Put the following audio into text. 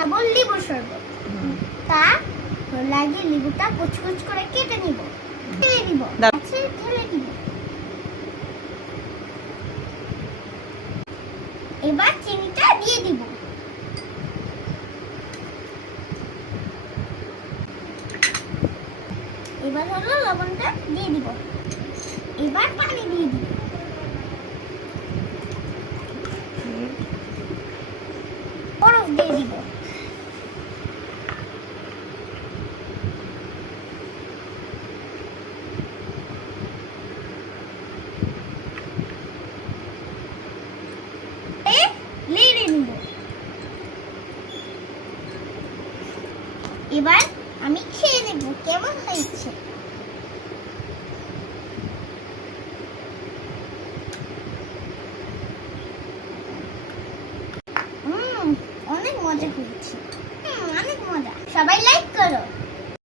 বানাবো লেবু শরবত। তা লাগিয়ে লেবুটা কুচকুচ করে কেটে নিব। ঢেলে দিব দাও। আছে ঢেলে দিব এবার চিনিটা দিয়ে দিব। এবার হলো লবণটা দিয়ে দিব। এবার পানি দিয়ে দিব বরফ দিয়ে দিব এ লেড়ে নিব এবার আমি খেয়ে নেব কেমন হয়েছে? অনেক মজা হয়েছে। অনেক মজা। সবাই লাইক করো।